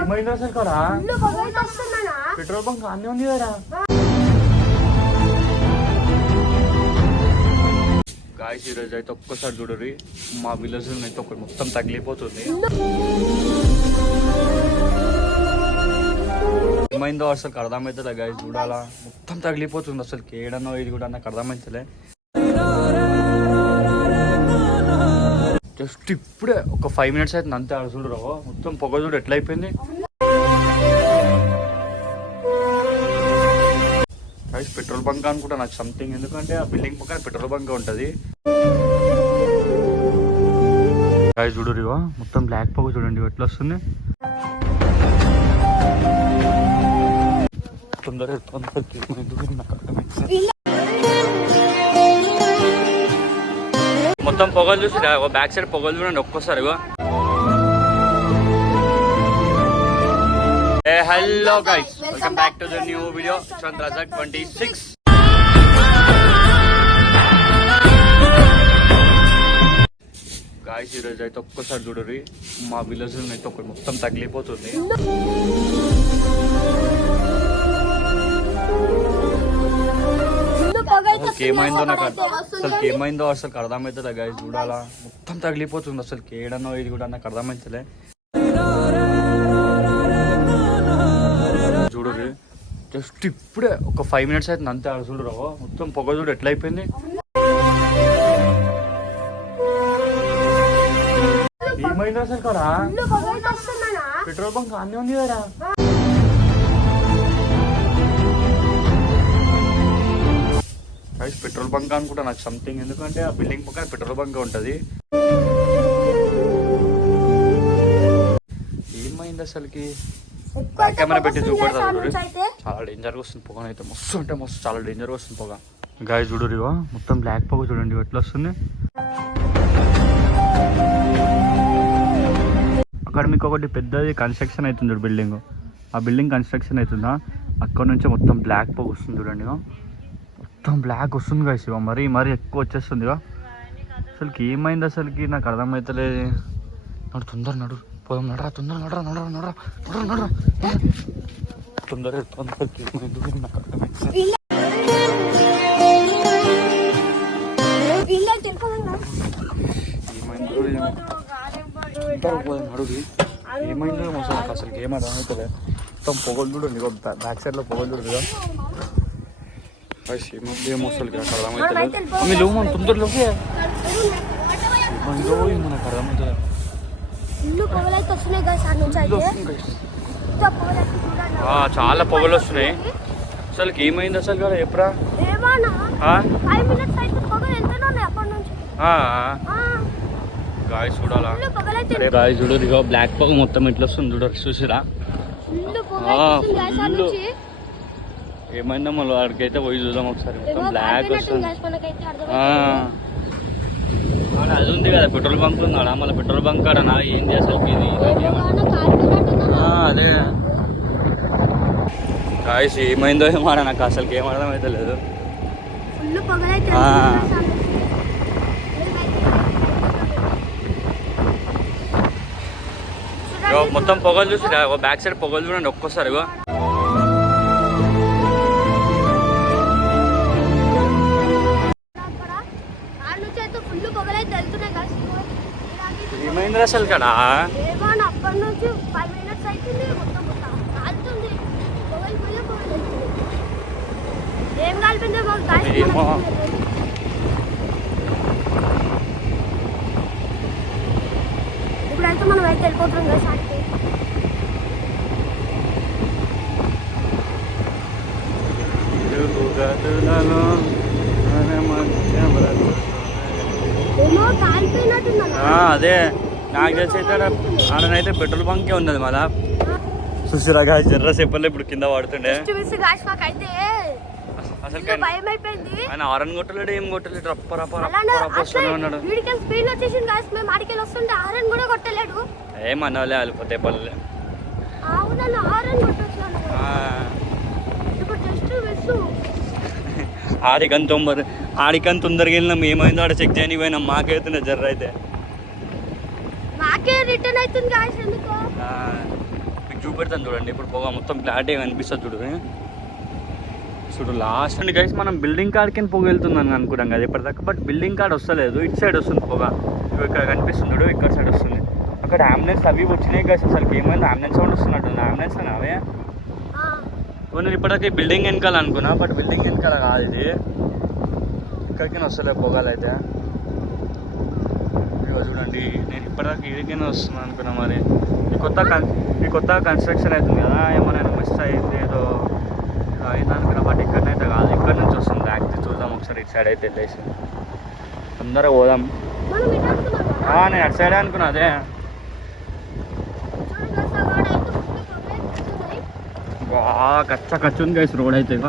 ఏమైంది అసలు కదా పెట్రోల్ బంక్ అన్నీ ఉంది కదా గాయస్ ఈరోజు అయితే ఒక్కసారి చూడరు మా విలేజ్ అయితే ఒకటి మొత్తం తగిలిపోతుంది. ఏమైందో అసలు అర్థమవుతుందా గాయస్ చూడాలా మొత్తం తగిలిపోతుంది అసలు ఏడనో ఇది కూడా నాకు అర్థమవుతలే. జస్ట్ ఇప్పుడే ఒక 5 minutes అయితే అంతే ఆడ చూడరు మొత్తం పొగ చూడు ఎట్లా అయిపోయింది. పెట్రోల్ బంక్ అనుకుంటా నాకు సంథింగ్, ఎందుకంటే ఆ బిల్డింగ్ పక్కన పెట్రోల్ బంక్ ఉంటుంది. చూడరు మొత్తం బ్లాక్ పొగ చూడండి ఎట్లా వస్తుంది. తొందరగా మొత్తం పొగలు చూసి బ్యాక్ సైడ్ పొగలు చూడండి ఒక్కోసారి. Hello guys, welcome back to the new video చంద్రజాక్ 26. గాయస్ ఈరోజు అయితే ఒక్కసారి చూడరు మా విలేజ్ అయితే ఒకటి మొత్తం తగిలిపోతుంది. ఏమైందో నాకు అసలు ఏమైందో అసలు అర్థమవుతుందా గాయస్ చూడాలా మొత్తం తగిలిపోతుంది అసలు ఏడనో ఇది కూడా నాకు అర్థమవుతలే. చూడరు జస్ట్ ఇప్పుడే ఒక 5 minutes అయితే అంతే ఆడ చూడరు మొత్తం పొగ చూడు ఎట్లా అయిపోయింది. ఏమైంది అసలు కదా పెట్రోల్ బంక్ అన్నీ ఉంది కదా పెట్రోల్ బంక్ అనుకుంటా నాకు సంథింగ్, ఎందుకంటే ఆ బిల్డింగ్ పక్కన పెట్రోల్ బంక్ ఉంటుంది. ఏమైంది అసలుకి కెమెరా పెట్టి చూపెడతారు. చాలా డేంజర్గా వస్తుంది పొగ అయితే, మస్తు అంటే మస్తు చాలా డేంజర్గా వస్తుంది పొగ. గాయస్ చూడరు మొత్తం బ్లాక్ పొగ చూడండి ఎట్లా వస్తుంది. అక్కడ మీకు ఒకటి పెద్దది కన్స్ట్రక్షన్ అవుతుంది బిల్డింగ్, ఆ బిల్డింగ్ కన్స్ట్రక్షన్ అవుతుందా అక్కడ నుంచి మొత్తం బ్లాక్ పొగ వస్తుంది చూడండి. మొత్తం బ్లాక్ వస్తుంది గాయస్ మరీ మరీ ఎక్కువ వచ్చేస్తుంది. అసలుకి ఏమైంది అసలుకి నాకు అర్థమవుతలేదు. నడు తొందర నడు పోదాం నడరా తొందర నడరా నడరా నడరా నడరా నడరా తొందరగా తొందరగా ఏమైందో నాకు అర్థమవుతుంది. అడుగు ఏమైందో అసలు అసలుకి ఏమీ అర్థమవుతుంది. మొత్తం పొగలు చూడండి బ్యాక్ సైడ్లో పొగలు చూడదు కదా ఏమో అసలుకి నాకు అర్థమవుతుంది. లేవు మనం తొందరలో ఏమైందో మనకు అర్థమవుతుంది. చాలా పొగలు వస్తున్నాయి అసలుకి ఏమైంది అసలు కదా ఎప్పుడా గాయ చూడాలా అరే గాయ చూడరు ఇక బ్లాక్ పొగ మొత్తం ఎట్లా వస్తుంది చూడరు చూసిరా. ఏమైందో మళ్ళీ వాడికైతే పోయి చూద్దాం ఒకసారి. మొత్తం బ్లాక్ వస్తుంది. అది ఉంది కదా పెట్రోల్ బంక్ ఉంది ఆడ, మళ్ళీ పెట్రోల్ బంక్ కాడనా ఏంది అసలు ఇది. అదే గాయస్ ఏమైందో ఏమో నాకు అసలుకి ఏం అర్థం అయితే లేదు. మొత్తం పొగలు చూసి బ్యాక్ సైడ్ పొగలు చూడండి ఒక్కోసారి. ఏమైంది అసలు కదా అప్పటి నుంచి 5 minutes అవుతుంది మొత్తం కాలుతుంది ఏం కాలిపోయిందో ఇప్పుడైతే మనం అయితే వెళ్ళిపోతున్నాం కదా సార్కి. అదే నాకు తెలిసి అయితే ఆడనైతే పెట్రోల్ బంకే ఉన్నది మళ్ళా చూసిరా గాయస్ జర్ర సేపల్లో ఇప్పుడు కింద పడుతుండే. అసలు ఆయన ఆరన్ కొట్టలేడు ఏం కొట్టలేడు ఉన్నాడు. ఏమన్నా వెళ్ళిపోతే పల్లె ఆడికంత తొందరగా వెళ్ళినాం. ఏమైందో ఆడ చెక్ చేయని పోయినాం. మాకైతున్నా జర్ర అయితే చూపెడతాను చూడండి. ఇప్పుడు పొగ మొత్తం క్లారిటీగా కనిపిస్తుంది చూడు లాస్ట్ అండ్ గైస్ మనం బిల్డింగ్ కాడికి పొగ వెళ్తుందని అనుకున్నాం కదా ఇప్పటిదాకా. బట్ బిల్డింగ్ కాడ వస్తలేదు, ఇటు సైడ్ వస్తుంది పొగ. ఇక్కడ కనిపిస్తుంది చూడు, ఇక్కడ సైడ్ వస్తుంది. అక్కడ అంబులెన్స్ అవి వచ్చినాయి గైస్. అసలు ఏమైంది అంబులెన్స్ సౌండ్ వస్తున్నట్టుంది. అంబులెన్స్ అని అవే నేను ఇప్పటికీ బిల్డింగ్ వెనకాల అనుకున్నా, బట్ బిల్డింగ్ వెనకాల కాదు ఇది. ఇక్కడికి వస్తలేదు పొగాలు అయితే. ఇదిగో చూడండి, నేను ఇప్పటిదాకా ఇడికైనా వస్తున్నాను అనుకున్నా. మరి ఈ కొత్త కన్స్ట్రక్షన్ అవుతుంది కదా, ఏమైనా మిస్ అయితే ఏదో అయింది అనుకున్నా. బట్ ఇక్కడనైతే కాదు, ఇక్కడ నుంచి వస్తుంది. యాక్చువల్లీ చూద్దాం ఒకసారి ఇటు సైడ్ అయితే వెళ్ళేసి తొందరగా పోదాం. మనం ఇటు అనుకున్నాం కదా. నేను అటు సైడే అనుకున్నా. అదే కచ్చ కచ్చు ఉంది గైస్ రోడ్ అయితే. ఇక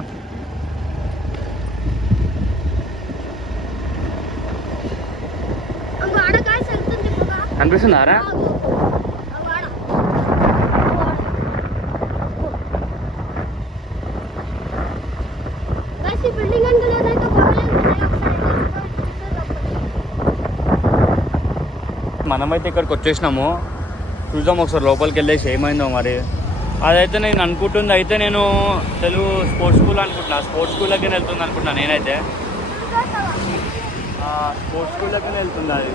కనిపిస్తుందారా? మనమైతే ఇక్కడికి వచ్చేసినాము. చూద్దాం ఒకసారి లోపలికి వెళ్ళేసి ఏమైందో మరి. అదైతే నేను అనుకుంటుంది అయితే నేను తెలుగు స్పోర్ట్స్ స్కూల్ అనుకుంటున్నా. స్పోర్ట్స్ స్కూల్లోకి వెళ్తుంది అనుకుంటున్నా నేనైతే. స్పోర్ట్స్ స్కూల్లోకి వెళ్తుంది అది.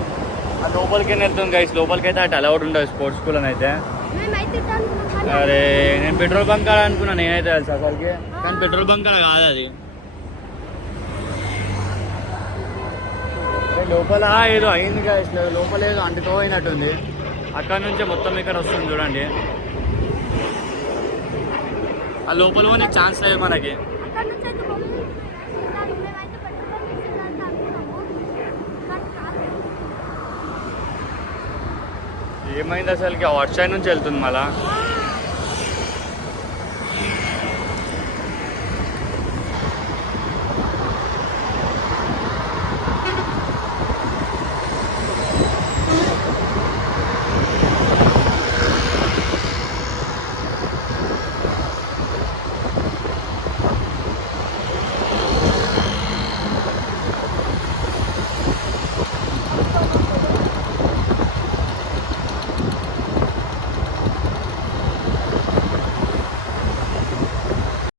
లోపలికి వెళ్తుంది గైస్. లోపలికి అయితే అటు అలౌడ్ ఉండదు స్పోర్ట్స్ స్కూల్ అని అయితే. అరే నేను పెట్రోల్ బంక్ కాడ అనుకున్నా నేనైతే తెలుసు అసలుకి, కానీ పెట్రోల్ బంక్ కాడ కాదు అది. లోపల ఏదో అయింది గైస్, లోపల ఏదో అంటుతో అయినట్టుంది. అక్కడ నుంచే మొత్తం ఇక్కడ వస్తుంది చూడండి. ఆ లోపల పోనీ ఛాన్స్ లేదు మనకి. ఏమైంది అసలుకి? అవుట్ సైడ్ నుంచి వెళ్తుంది మళ్ళా.